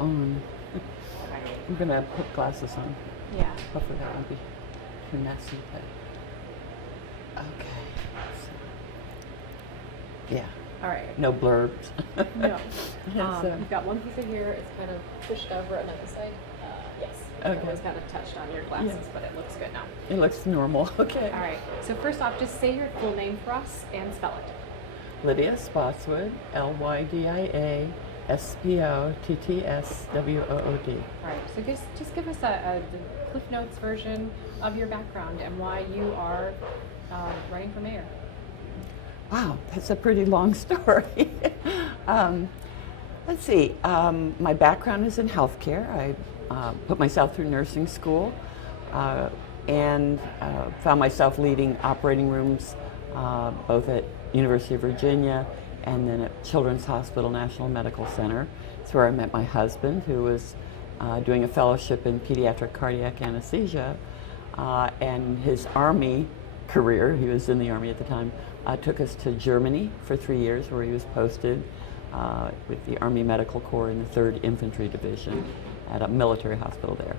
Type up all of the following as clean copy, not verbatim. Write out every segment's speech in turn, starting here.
on. I'm going to put glasses on. Yeah. Hopefully that won't be too messy, but okay. So, yeah. All right. No blurbs. No. So- You've got one piece of hair. It's kind of pushed over on the other side. Yes. Okay. It was kind of touched on your glasses, Yeah. but it looks good now. It looks normal. Okay. All right. So first off, just say your full name for us and spell it. Lydia Spottswood, Lydia Spottswood. All right. So just give us the Cliff Notes version of your background and why you are running for mayor. Wow, that's a pretty long story. Let's see. My background is in healthcare. I put myself through nursing school and found myself leading operating rooms both at University of Virginia and then at Children's Hospital National Medical Center. It's where I met my husband, who was doing a fellowship in pediatric cardiac anesthesia, and his Army career, he was in the Army at the time, took us to Germany for 3 years, where he was posted with the Army Medical Corps in the 3rd Infantry Division at a military hospital there.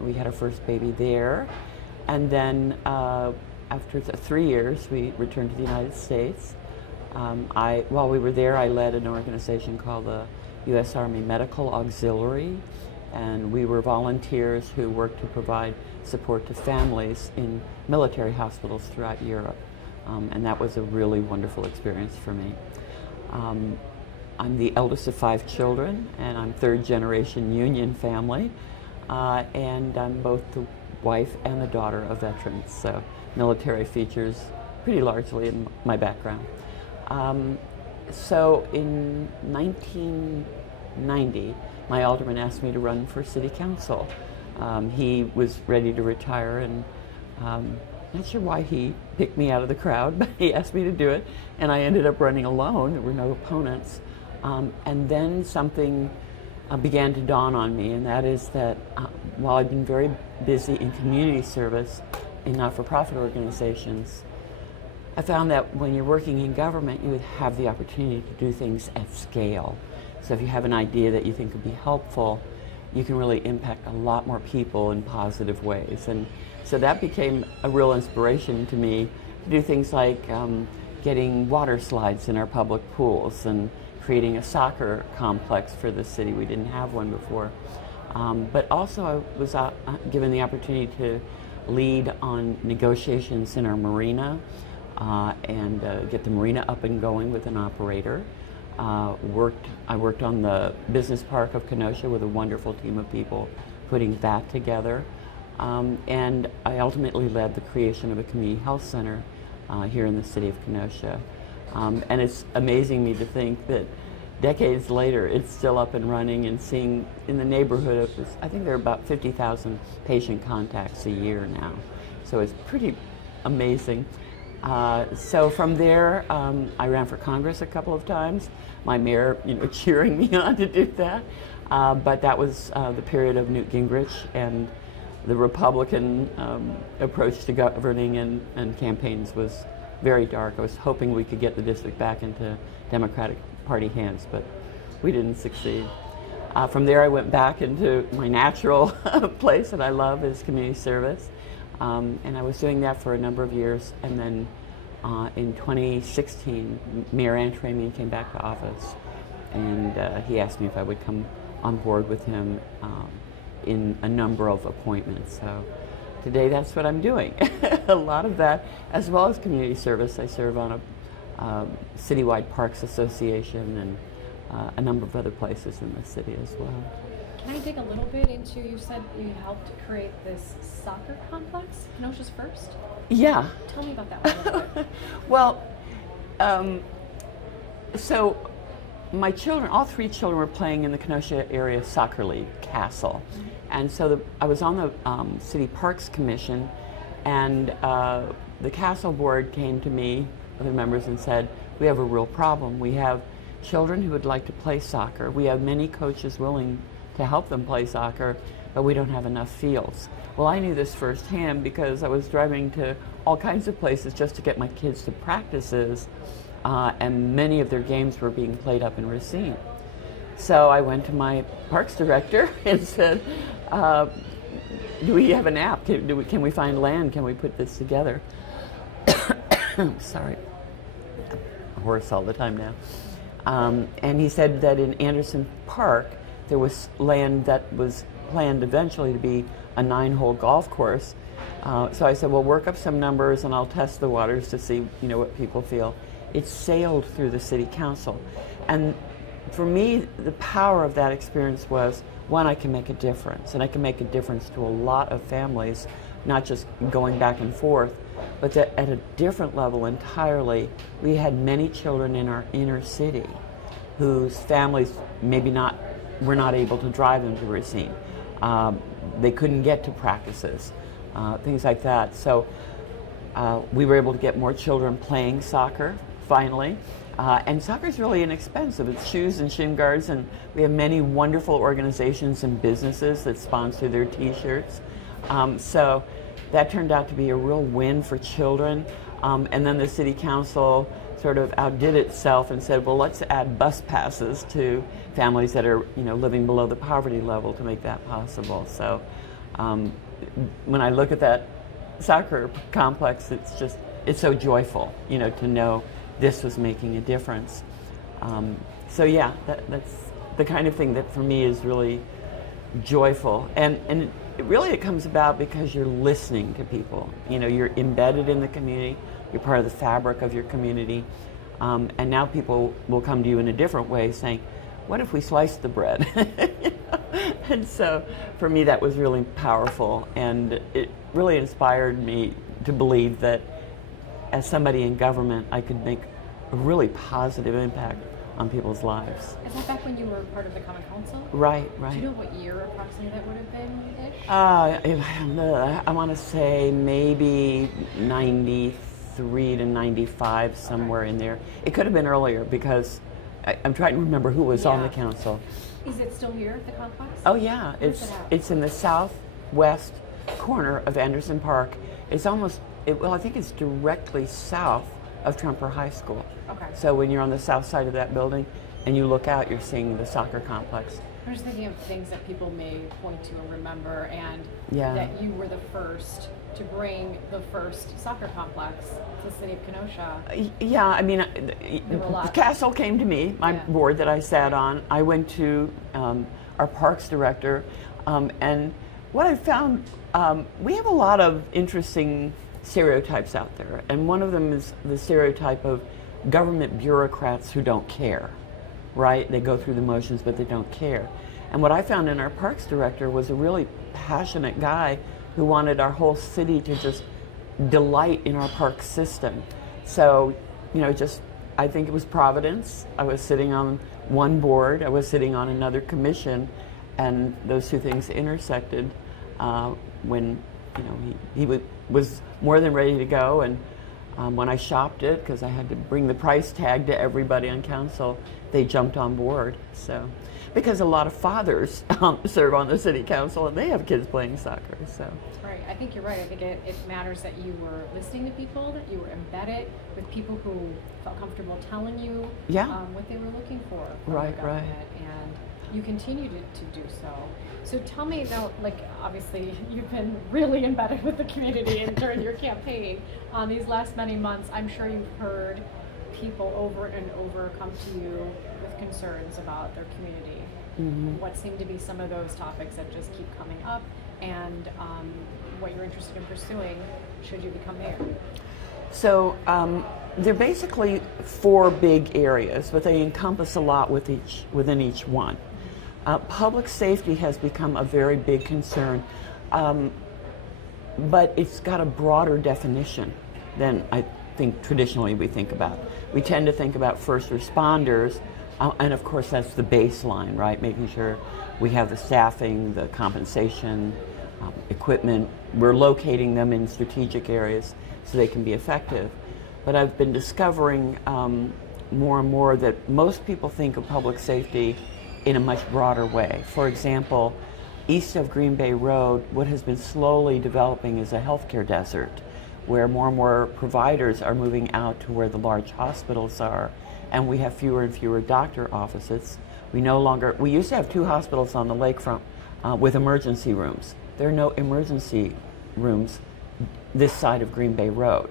We had our first baby there, and then after 3 years, we returned to the United States. While we were there, I led an organization called the U.S. Army Medical Auxiliary, and we were volunteers who worked to provide support to families in military hospitals throughout Europe. And that was a really wonderful experience for me. I'm the eldest of 5 children, and I'm 3rd generation Union family, and I'm both the wife and the daughter of veterans, so military features pretty largely in my background. So in 1990, my alderman asked me to run for city council. He was ready to retire, and not sure why he picked me out of the crowd, but he asked me to do it, and I ended up running alone. There were no opponents. And then something began to dawn on me, and that is that while I've been very busy in community service in not-for-profit organizations, I found that when you're working in government, you would have the opportunity to do things at scale. So if you have an idea that you think would be helpful, you can really impact a lot more people in positive ways. And so that became a real inspiration to me to do things like getting water slides in our public pools and creating a soccer complex for the city. We didn't have one before. But also I was given the opportunity to lead on negotiations in our marina and get the marina up and going with an operator. I worked on the business park of Kenosha with a wonderful team of people putting that together. And I ultimately led the creation of a community health center here in the city of Kenosha. And it's amazing me to think that decades later it's still up and running and seeing in the neighborhood of this, I think there are about 50,000 patient contacts a year now. So it's pretty amazing. So from there, I ran for Congress a couple of times. My mayor, cheering me on to do that. But that was the period of Newt Gingrich and the Republican approach to governing and campaigns was very dark. I was hoping we could get the district back into Democratic Party hands, but we didn't succeed. From there, I went back into my natural place that I love, is community service. And I was doing that for a number of years, and then in 2016, Mayor Antramian came back to office, and he asked me if I would come on board with him in a number of appointments. So today that's what I'm doing. A lot of that, as well as community service. I serve on a citywide parks association and a number of other places in the city as well. Can I dig a little bit into, you said you helped create this soccer complex, Kenosha's first? Yeah. Tell me about that one a little bit. Well, so my children, all 3 children were playing in the Kenosha area soccer league, Castle. And so I was on the City Parks Commission, and the Castle board came to me, other members, and said, we have a real problem. We have children who would like to play soccer. We have many coaches willing to help them play soccer, but we don't have enough fields. Well, I knew this firsthand because I was driving to all kinds of places just to get my kids to practices, and many of their games were being played up in Racine. So I went to my parks director and said, do we have an app? Can we find land? Can we put this together? Sorry, I'm hoarse all the time now. And he said that in Anderson Park, there was land that was planned eventually to be a 9-hole golf course. So I said, well, work up some numbers and I'll test the waters to see, what people feel. It sailed through the city council. And for me, the power of that experience was, one, I can make a difference, and I can make a difference to a lot of families, not just going back and forth, but that at a different level entirely. We had many children in our inner city whose families were not able to drive them to Racine. They couldn't get to practices, things like that. So we were able to get more children playing soccer, finally. And soccer is really inexpensive. It's shoes and shin guards, and we have many wonderful organizations and businesses that sponsor their T-shirts. So that turned out to be a real win for children. And then the city council sort of outdid itself and said, well, let's add bus passes to families that are, living below the poverty level to make that possible. So when I look at that soccer complex, it's so joyful, to know this was making a difference. So yeah, that's the kind of thing that for me is really joyful. And it comes about because you're listening to people. You're embedded in the community, you're part of the fabric of your community. And now people will come to you in a different way saying, what if we sliced the bread? And so for me that was really powerful, and it really inspired me to believe that as somebody in government, I could make a really positive impact on people's lives. Is that back when you were part of the Common Council? Right. Do you know what year approximately that would have been-ish? I want to say maybe 93 to 95, somewhere in there. It could have been earlier because I'm trying to remember who was on the council. Is it still here at the complex? Oh yeah, it's in the southwest corner of Anderson Park. It's I think it's directly south of Trumper High School. Okay. So when you're on the south side of that building and you look out, you're seeing the soccer complex. I'm just thinking of things that people may point to and remember, and Yeah. that you were the first to bring the first soccer complex to the city of Kenosha. Yeah, I mean, were a lot. the castle came to me, my board that I sat on. I went to our parks director, and what I found, we have a lot of interesting stereotypes out there, and one of them is the stereotype of government bureaucrats who don't care, right? They go through the motions, but they don't care. And what I found in our parks director was a really passionate guy who wanted our whole city to just delight in our park system. So, I think it was Providence. I was sitting on one board, I was sitting on another commission, and those two things intersected when, he was more than ready to go. And when I shopped it, because I had to bring the price tag to everybody on council, they jumped on board. So, because a lot of fathers serve on the city council and they have kids playing soccer. So. Right, I think you're right. I think it matters that you were listening to people, that you were embedded with people who felt comfortable telling you what they were looking for from the government, and you continue to do so. So tell me now, obviously you've been really embedded with the community and during your campaign these last many months. I'm sure you've heard people over and over come to you with concerns about their community. Mm-hmm. What seem to be some of those topics that just keep coming up, and what you're interested in pursuing should you become mayor? So they're basically 4 big areas, but they encompass a lot within each one. Public safety has become a very big concern, but it's got a broader definition than I think traditionally we think about. We tend to think about first responders, and of course that's the baseline, right? Making sure we have the staffing, the compensation, equipment. We're locating them in strategic areas so they can be effective. But I've been discovering more and more that most people think of public safety in a much broader way. For example, east of Green Bay Road, what has been slowly developing is a healthcare desert, where more and more providers are moving out to where the large hospitals are, and we have fewer and fewer doctor offices. We no longer, we used to have 2 hospitals on the lakefront with emergency rooms. There are no emergency rooms this side of Green Bay Road.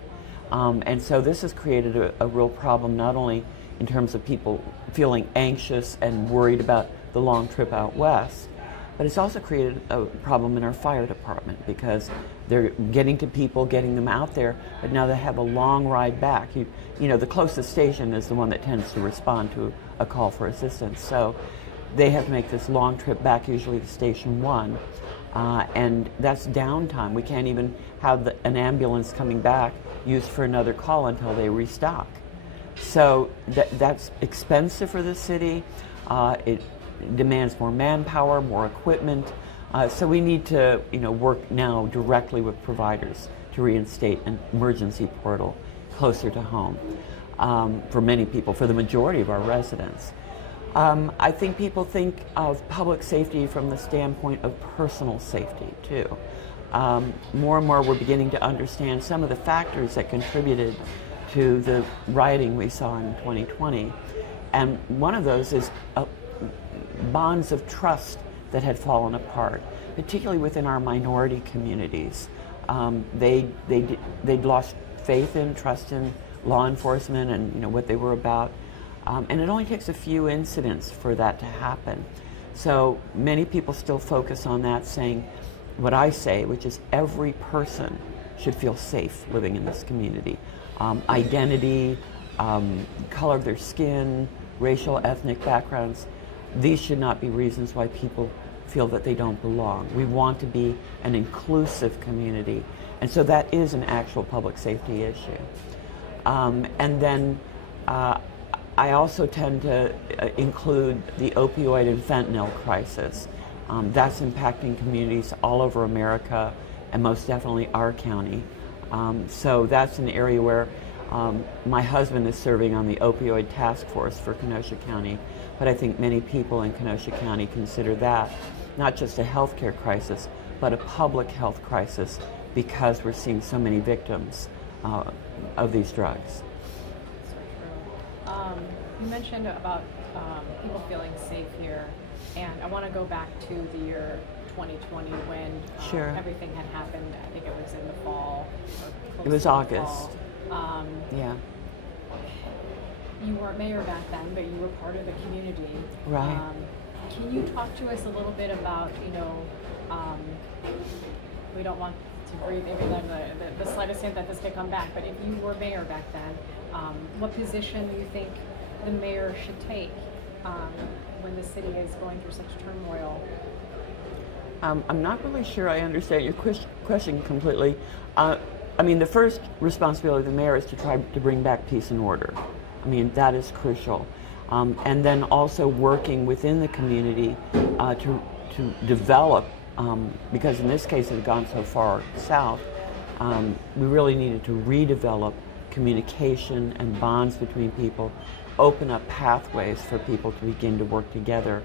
And so this has created a real problem, not only in terms of people feeling anxious and worried about the long trip out west, but it's also created a problem in our fire department because they're getting to people, getting them out there, but now they have a long ride back. You know, the closest station is the one that tends to respond to a call for assistance. So they have to make this long trip back, usually to Station 1, and that's downtime. We can't even have an ambulance coming back used for another call until they restock. So that's expensive for the city. It demands more manpower, more equipment. So we need to, work now directly with providers to reinstate an emergency portal closer to home for many people, for the majority of our residents. I think people think of public safety from the standpoint of personal safety too. More and more we're beginning to understand some of the factors that contributed to the rioting we saw in 2020. And one of those is bonds of trust that had fallen apart, particularly within our minority communities. They'd lost faith and trust in law enforcement and what they were about. And it only takes a few incidents for that to happen. So many people still focus on that, saying what I say, which is every person should feel safe living in this community. Identity, color of their skin, racial, ethnic backgrounds, these should not be reasons why people feel that they don't belong. We want to be an inclusive community. And so that is an actual public safety issue. And then I also tend to include the opioid and fentanyl crisis. That's impacting communities all over America and most definitely our county. So that's an area where my husband is serving on the opioid task force for Kenosha County, but I think many people in Kenosha County consider that not just a healthcare crisis, but a public health crisis because we're seeing so many victims of these drugs. So true. You mentioned about people feeling safe here, and I want to go back to the year 2020 when Sure. everything had happened. I think it was in the fall. It was August. Yeah. You weren't mayor back then, but you were part of the community. Right. Can you talk to us a little bit about, we don't want to breathe maybe the slightest hint that this could come back, but if you were mayor back then, what position do you think the mayor should take when the city is going through such turmoil? I'm not really sure I understand your question completely. The first responsibility of the mayor is to try to bring back peace and order. That is crucial. And then also working within the community to develop, because in this case it had gone so far south, we really needed to redevelop communication and bonds between people, open up pathways for people to begin to work together.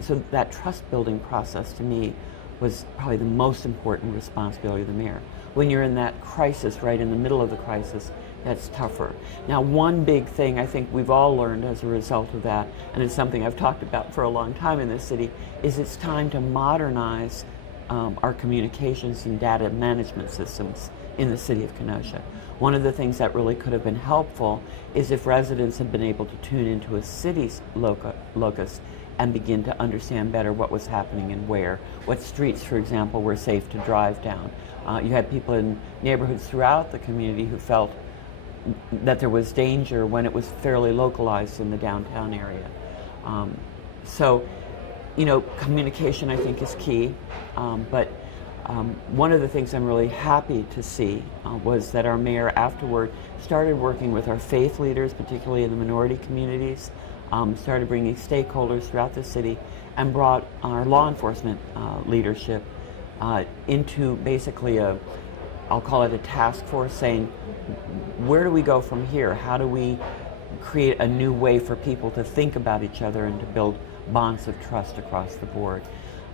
So that trust building process to me was probably the most important responsibility of the mayor. When you're in that crisis, right in the middle of the crisis, that's tougher. Now, one big thing I think we've all learned as a result of that, and it's something I've talked about for a long time in this city, is it's time to modernize our communications and data management systems in the city of Kenosha. One of the things that really could have been helpful is if residents had been able to tune into a city's locus and begin to understand better what was happening and where. What streets, for example, were safe to drive down. You had people in neighborhoods throughout the community who felt that there was danger when it was fairly localized in the downtown area. Communication I think is key, but one of the things I'm really happy to see was that our mayor afterward started working with our faith leaders, particularly in the minority communities, started bringing stakeholders throughout the city, and brought our law enforcement leadership into basically I'll call it a task force, saying, where do we go from here? How do we create a new way for people to think about each other and to build bonds of trust across the board?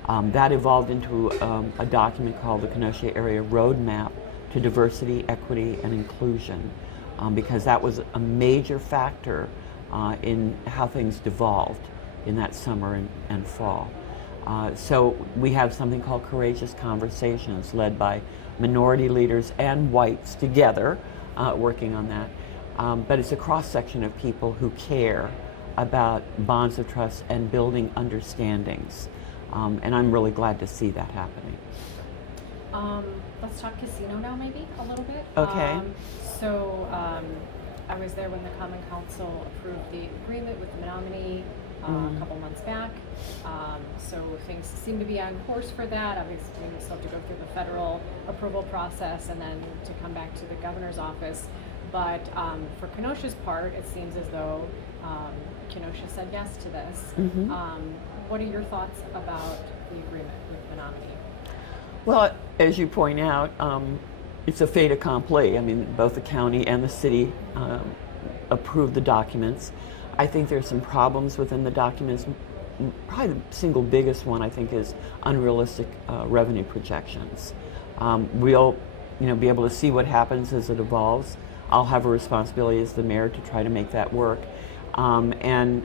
That evolved into a document called the Kenosha Area Roadmap to Diversity, Equity, and Inclusion, because that was a major factor in how things devolved in that summer and fall. So we have something called Courageous Conversations, led by minority leaders and whites together, working on that. But it's a cross-section of people who care about bonds of trust and building understandings. And I'm really glad to see that happening. Let's talk casino now, maybe, a little bit. Okay. I was there when the Common Council approved the agreement with the Menominee a couple months back. So things seem to be on course for that. Obviously, we still have to go through the federal approval process and then to come back to the governor's office. But for Kenosha's part, it seems as though Kenosha said yes to this. What are your thoughts about the agreement with Menominee? Well, as you point out, it's a fait accompli. I mean, both the county and the city approved the documents. I think there's some problems within the documents. Probably the single biggest one, I think, is unrealistic revenue projections. We'll, be able to see what happens as it evolves. I'll have a responsibility as the mayor to try to make that work. And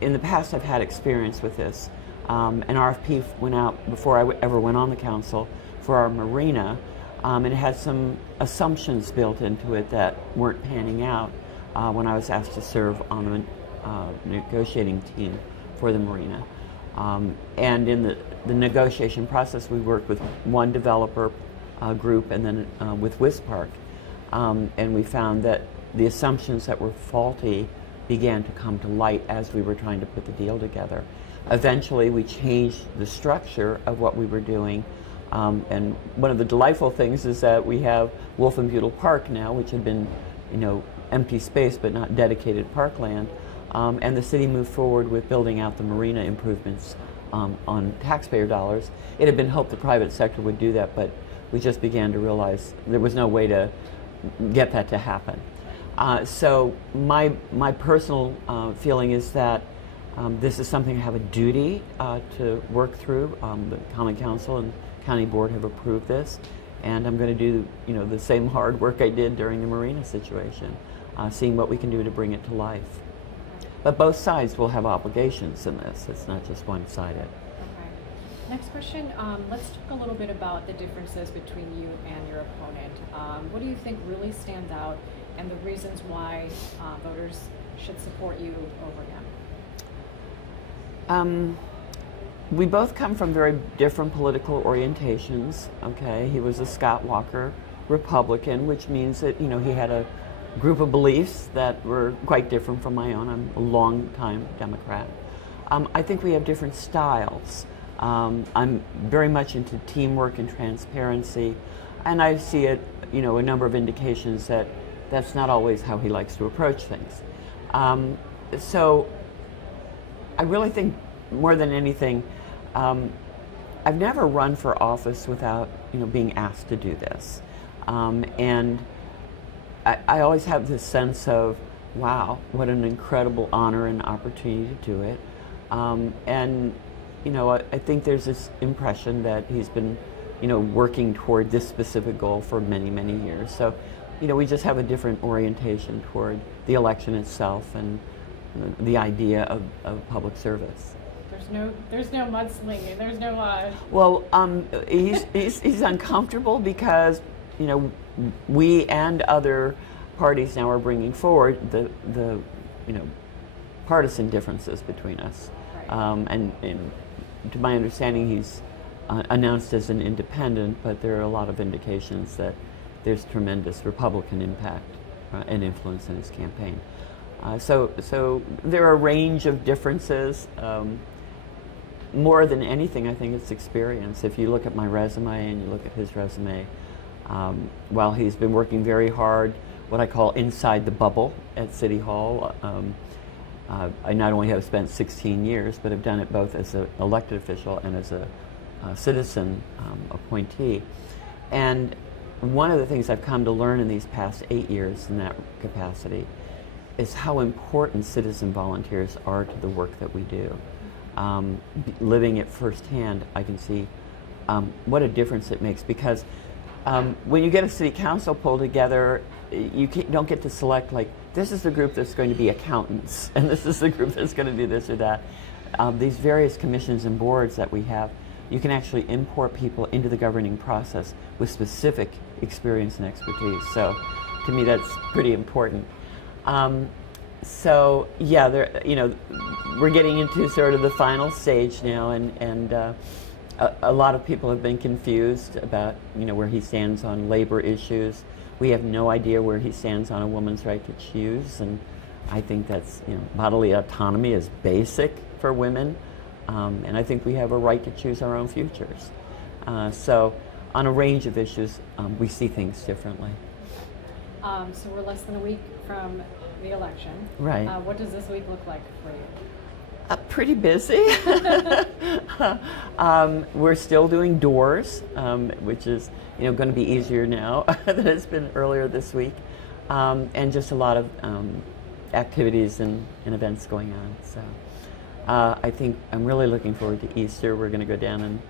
in the past, I've had experience with this. An RFP went out before I ever went on the council for our marina, and it had some assumptions built into it that weren't panning out when I was asked to serve on the negotiating team for the marina. And in the negotiation process, we worked with one developer group and then with WisPark. And we found that the assumptions that were faulty began to come to light as we were trying to put the deal together. Eventually, we changed the structure of what we were doing. And one of the delightful things is that we have Wolf and Butyl Park now, which had been, empty space but not dedicated parkland. And the city moved forward with building out the marina improvements on taxpayer dollars. It had been hoped the private sector would do that, but we just began to realize there was no way to get that to happen. So my personal feeling is that this is something I have a duty to work through. The Common Council and County Board have approved this, and I'm going to do the same hard work I did during the marina situation, seeing what we can do to bring it to life. But both sides will have obligations in this. It's not just one-sided. Okay. Next question. Let's talk a little bit about the differences between you and your opponent. What do you think really stands out, and the reasons why voters should support you over him? We both come from very different political orientations. Okay, he was a Scott Walker Republican, which means that he had a group of beliefs that were quite different from my own. I'm a long-time Democrat. I think we have different styles. I'm very much into teamwork and transparency, and I see it, a number of indications that that's not always how he likes to approach things. So I really think more than anything, I've never run for office without, being asked to do this. And I always have this sense of, wow, what an incredible honor and opportunity to do it. And, I think there's this impression that he's been, working toward this specific goal for many, many years. So, we just have a different orientation toward the election itself and the idea of public service. There's no mudslinging. There's no. Well, he's uncomfortable because we and other parties now are bringing forward the partisan differences between us. Right. And to my understanding, he's announced as an independent, but there are a lot of indications that there's tremendous Republican impact and influence in his campaign. So there are a range of differences. More than anything, I think it's experience. If you look at my resume and you look at his resume, while he's been working very hard, what I call inside the bubble at City Hall, I not only have spent 16 years, but have done it both as an elected official and as a citizen appointee. And one of the things I've come to learn in these past 8 years in that capacity is how important citizen volunteers are to the work that we do. Living it firsthand, I can see what a difference it makes, because when you get a city council pulled together, you don't get to select, like, this is the group that's going to be accountants and this is the group that's going to do this or that. these various commissions and boards that we have, you can actually import people into the governing process with specific experience and expertise. So to me, that's pretty important. So yeah, we're getting into sort of the final stage now, and a lot of people have been confused about where he stands on labor issues. We have no idea where he stands on a woman's right to choose, and I think that's bodily autonomy is basic for women, and I think we have a right to choose our own futures. So on a range of issues, we see things differently. So we're less than a week from the election. Right. What does this week look like for you? Pretty busy. We're still doing doors, which is going to be easier now than it's been earlier this week, and just a lot of activities and events going on. So I think I'm really looking forward to Easter. We're going to go down and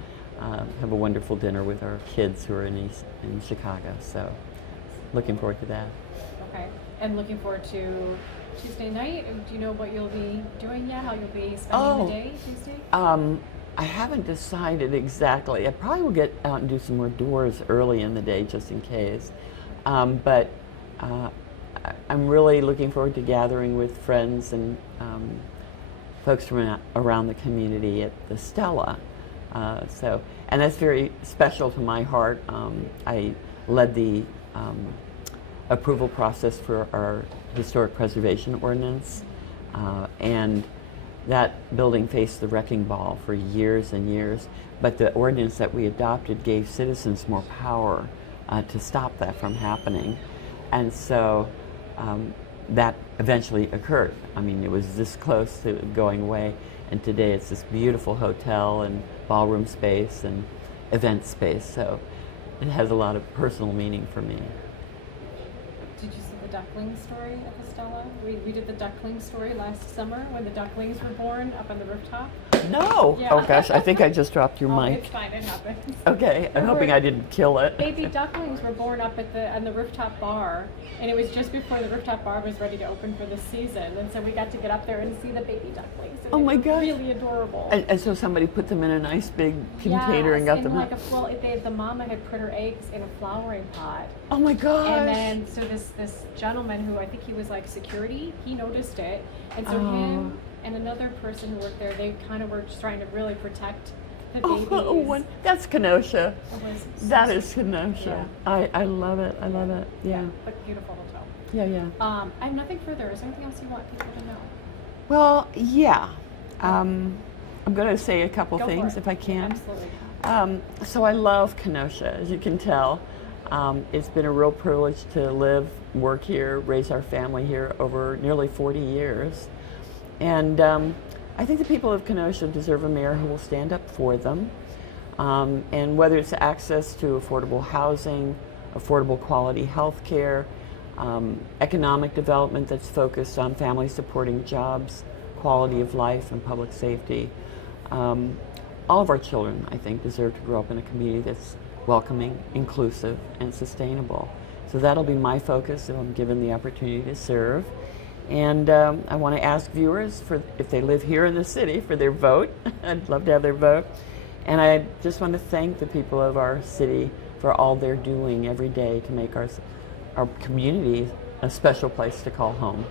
have a wonderful dinner with our kids who are in Chicago. So looking forward to that. Okay, and looking forward to Tuesday night. Do you know what you'll be doing yet? How you'll be spending the day Tuesday? I haven't decided exactly. I probably will get out and do some more doors early in the day just in case. But I'm really looking forward to gathering with friends and folks from around the community at the Stella. And that's very special to my heart. I led the approval process for our historic preservation ordinance, and that building faced the wrecking ball for years and years, but the ordinance that we adopted gave citizens more power to stop that from happening, and so that eventually occurred. I mean, it was this close to going away, and today it's this beautiful hotel and ballroom space and event space, so it has a lot of personal meaning for me. Did you see the duckling story at the Stella? We did the duckling story last summer when the ducklings were born up on the rooftop. No! Yeah. Oh gosh, I think I just dropped your mic. It's fine, it happens. Okay, I'm hoping I didn't kill it. Baby ducklings were born up on the rooftop bar, and it was just before the rooftop bar was ready to open for the season, and so we got to get up there and see the baby ducklings. And oh my gosh! Really adorable. And so somebody put them in a nice big container and got them out. The mama had put her eggs in a flowering pot. Oh my gosh! And then so this gentleman who I think he was like security, he noticed it, and so him and another person who worked there, they kind of were just trying to really protect the babies. That's Kenosha. That is sweet. Kenosha. Yeah. I love it. I love it. Yeah. But beautiful hotel. Yeah. I have nothing further. Is there anything else you want people to know? Well, yeah. I'm going to say a couple things if I can. Absolutely. So I love Kenosha, as you can tell. It's been a real privilege to live, work here, raise our family here over nearly 40 years. And I think the people of Kenosha deserve a mayor who will stand up for them. And whether it's access to affordable housing, affordable quality health care, economic development that's focused on family supporting jobs, quality of life, and public safety. All of our children, I think, deserve to grow up in a community that's welcoming, inclusive, and sustainable. So that'll be my focus if I'm given the opportunity to serve. And I want to ask viewers, if they live here in the city, for their vote. I'd love to have their vote. And I just want to thank the people of our city for all they're doing every day to make our community a special place to call home.